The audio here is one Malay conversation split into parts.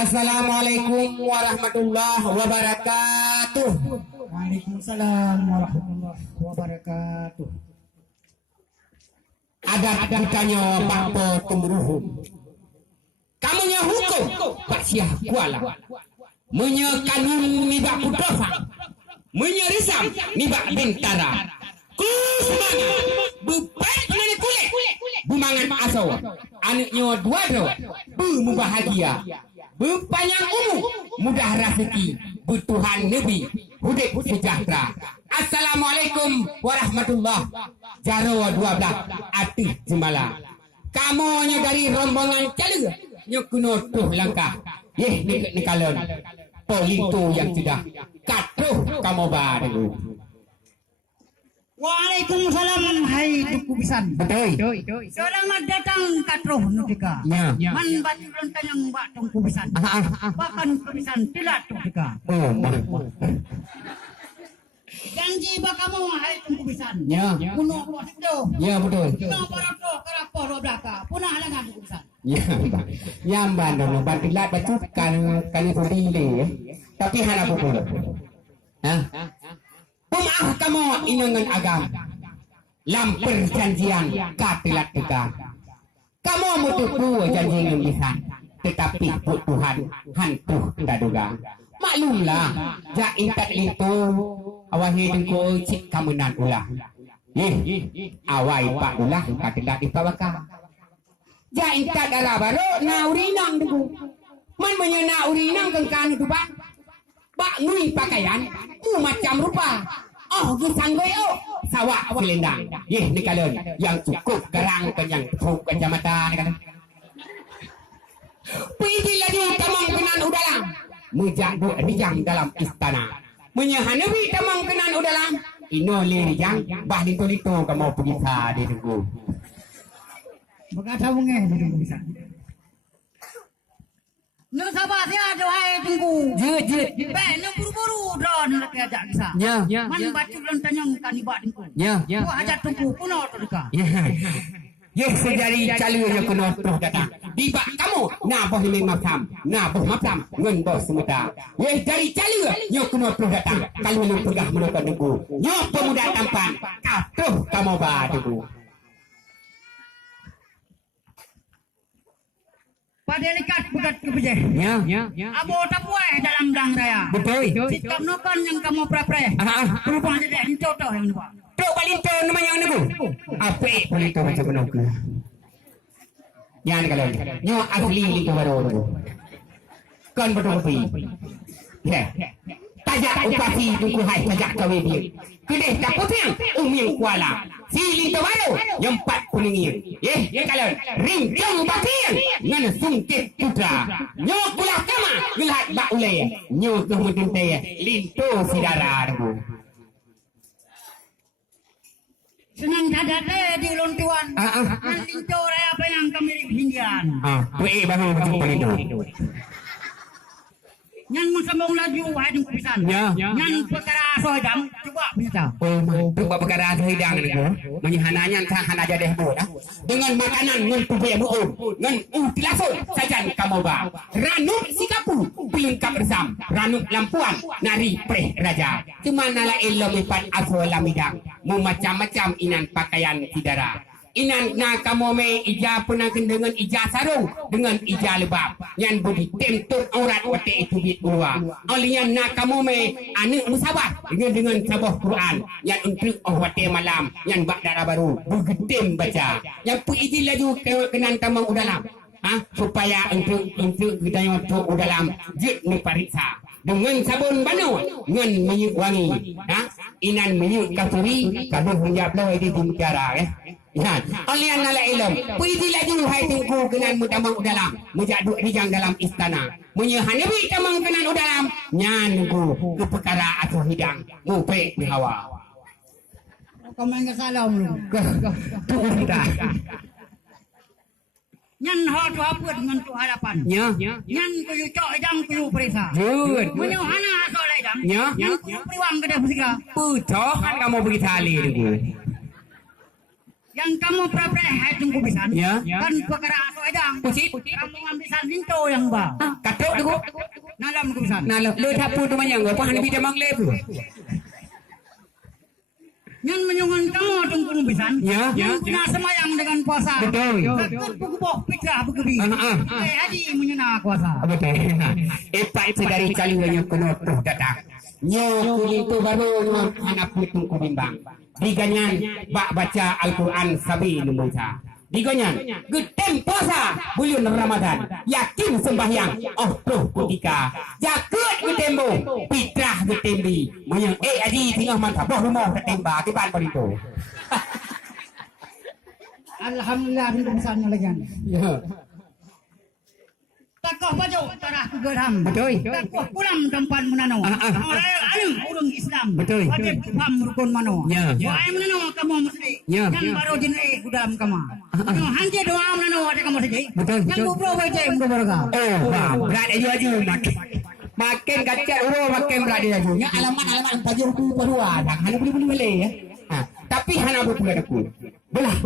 Assalamualaikum warahmatullahi wabarakatuh. Waalaikumsalam warahmatullahi wabarakatuh. Ada ditanya bakpo tumruhum. Kamunya hukum Pak Syah Kuala. Menye kanun nibak kudofa. Menye risam nibak bintara. Kusmana bupet dengan kulit. Bumangan asawa. Anaknya dua dua. Bu bahagia. Berpanjang umur, mudah rezeki, butuhan Nabi, hidup sejahtera. Assalamualaikum warahmatullahi Jarawa 12 Atih Jemala. Kamunya dari rombongan Cala, nyukuno tuh langkah. Ni kalon. Polito yang sudah katuh kamu baru. Waalaikumsalam hai Tuku Bisan. Betul. Selamat datang Katroh Nudika. Ya. Man batu lontan yang Mbak Tuku Bisan. Bahkan Tuku Bisan tidak Nudika. Oh, Janji bakamu hai Tuku Bisan. Ya. Kuno kuat itu. Ya betul. Kino parato kerapo lo belaka. Punah halangan Tuku Bisan. Ya, yang bandar bantilat betul kan itu dile. Tapi hana pukul. Hah? Pemaaf kamu inangan agam. Lam perjanjian katilat kita. Kamu mutuku janji yang bisa. Tetapi Tuhan hantu daduga. Maklumlah. Jain tak itu. Awahi dengku cik kamunan ulah. Awai pak ulah katilat ipawaka. Jain tak darah baru na urinang dengku. Man menyena urinang kengkan itu pak. Pak ngui pakaian, macam rupa. Oh, gisang gue sawah selendang. Ni kalon yang cukup garang kenyang cukup kacamata ni kan. Pergi lagi tamang kenan udalang. Mejak rijang dalam istana. Menyahanawi tamang kenan udalang. Ino le rijang, bah dito kamu pergi tadi tunggu. Berkata mungkin Tuku Bisan. Nu sabar dia doai tunggu. Jut. Baik, nu buru-buru drone nak ajak kisah. Ya. Man batu lontan yang kan ibak tunggu. Ya. Ku ajak tunggu kuno tu deka. Ya, sejari calur yang kena terus datang. Tiba kamu, nak boh ini macam, nak boh macam, ngen boh semuta. Ya, jari calur yang kena terus datang. Kalau lu pegah mereka tunggu. Ya, pemuda tampan, katuh kamu badu. Pada likat bukat kebejeh. Ya. Abo tapuai dalam dang raya. Betul. Sikap nokon yang kamu prapre. Berubah jadi encotoh yang nampak. Tok palinto namanya yang nunggu. Apa palinto macam menunggu. Yan kalau nyo asli itu baru. Kan betul betul. Ya. Tajak upasi tuku hai tajak kawe dia. Kedeh tak potong umil kuala. Sili itu baru yang 4 kulingir. Ya kalau rincang batin ngan sungkit putra. Nyo pulah kama gelat bak ulai. Nyo kemudian teh linto sidara tu. Senang dadat di lontuan. Linto raya apa yang kami hindian. Wei baru macam palinto. Nyan sambung laju hai Tuku Bisan. Ya. Nyan perkara sohidang coba punya. Buat perkara hidang ni ko. Menyihananya entah hana jadi bu dah. Dengan makanan ngan tubuh buum, ngan tilaso sajan kamu ba. Ranuk sikapu pelengkap resam, ranuk lampuan nari preh raja. Cuma nala elo mipat aso lamidang. Mu macam-macam inan pakaian sidara. Inan na kamu me ija penangkan dengan ija sarung dengan ija lebab yang budi temtuk aurat wate itu bit ulwa alian na kamu me anak musabah dengan sabah Quran yang untuk wate malam yang bak darah baru begitem baca yang pu iji laju kenan tamang udalam supaya untuk kita yang untuk udalam jid ni pariksa dengan sabun banu dengan minyak wangi inan minyak kasturi kadang menjawab lah di bicara Ya, alian nala ilm. Puisi lagi hai tunggu kenan mutamang udalam. Mujaduk rijang dalam istana. Menyahanabi tamang kenan udalam. Nyan nunggu ke perkara atau hidang. Mupe ni hawa. Kau main ke salam lu. Tuh kita. Nyan ho tu apa dengan tu harapan. Ya. Nyan kuyu cok jang kuyu perisa. Jud. Menyuhana asal jang. Ya. Nyan kuyu priwang kedai musika. Pucok kan kamu beri tali nunggu. Yang kamu prapre hai Tuku Bisan. Ya. Kan perkara asal jang. Pusit. Kamu ngambil san linto yang ba. Kata batuk tu. Nalam kubisan. Nah, le tapu tu manyang apa hana bida mang lebu. Nyan menyungan kamu tung kubisan. Ya. Punya semayang dengan puasa. Betul. Takut buku fitrah bekebi. Haji menyena kuasa. Betul. Epak itu dari kalinya kena tuh datang. Nyo kulit tu baru anak putung kubimbang. Diganyan bak baca Al-Quran sabi numbuca. Diganyan gedem puasa bulan Ramadan. Yakin sembahyang tuh ketika jakut gedembo fitrah gedembi. Manyang aji tengah mantap boh rumah ketemba ke ban itu. Alhamdulillah kubisannya lagi. Ya. Takoh baju tarah kegeram. Betul. Takoh pulang tempat menano. Orang urang Islam. Betul. Wajib paham rukun mano. Ya. Wahai menano kamu mesti. Ya. Yang baru jenis dalam kamu. Hanje doa menano ada kamu saja. Betul. Yang ngobrol baca yang ngobrol kau. Berat aja makin kacau makin berat dia aja. Alamat tajur tu berdua. Hana boleh boleh ya. Tapi hana boleh aku. Belah.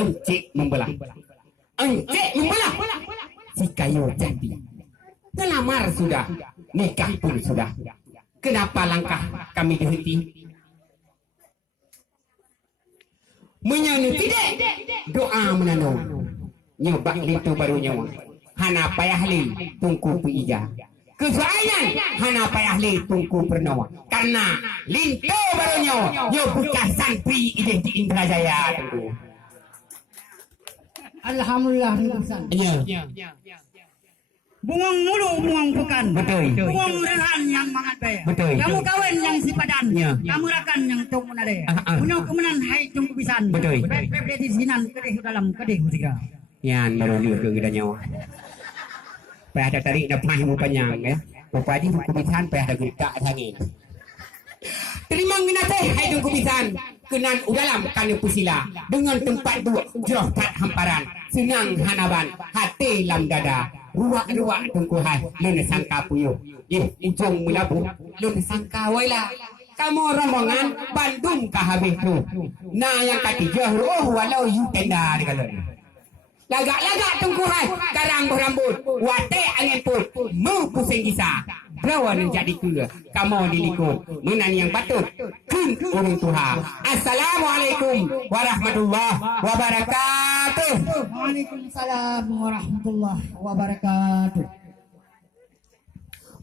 Encik membelah. Si kayu jadi. Ngelamar sudah, nikah pun sudah. Kenapa langkah kami dihenti? Menyanu tidak. Doa menanu. Nyobak itu baru nyawa. Hana payah li tungku puija. Kesoalan hana payah li tungku pernawa. Karena linto baru nyawa. Nyobukah santri identik Indrajaya tunggu. Alhamdulillah kubisan. Ya. Bungang mulu, bungang pekan. Betul. Bungang rehan yang mangat bayar. Betul. Kamu kawin yang sipadan. Ya. Kamu rakan yang tung menade. Punya kemenan hai tung kubisan. Betul. Pep di sinan kedih dalam kedih ketiga. Yan baru lihat ke kita nyawa. Payah ada tarik dapat mu panjang ya. Bapak di kubisan payah ada gita angin. Terima ngenate hai tung kubisan. Kenan udalam kana pusila dengan tempat dua jauh tak hamparan senang hanaban hati lam dada ruak-ruak tungkuhai lun sangka puyuh ujung mulabu lun sangka waila kamu rombongan Bandung kah habis tu nah yang ketiga walau you tenda dikalon lagak-lagak tungkuhai karang berambut wate angin put mu pusing kisah Berawan yang jadi ke kamu dilikut menan yang patut kun orang Tuhan. Assalamualaikum warahmatullahi wabarakatuh. Waalaikumsalam warahmatullahi wabarakatuh.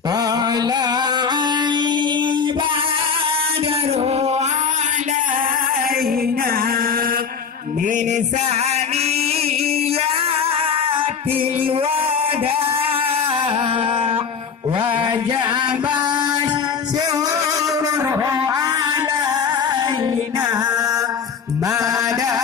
Qala ibadaru alaina min saniyati wada wajib syukur alaina madalillahi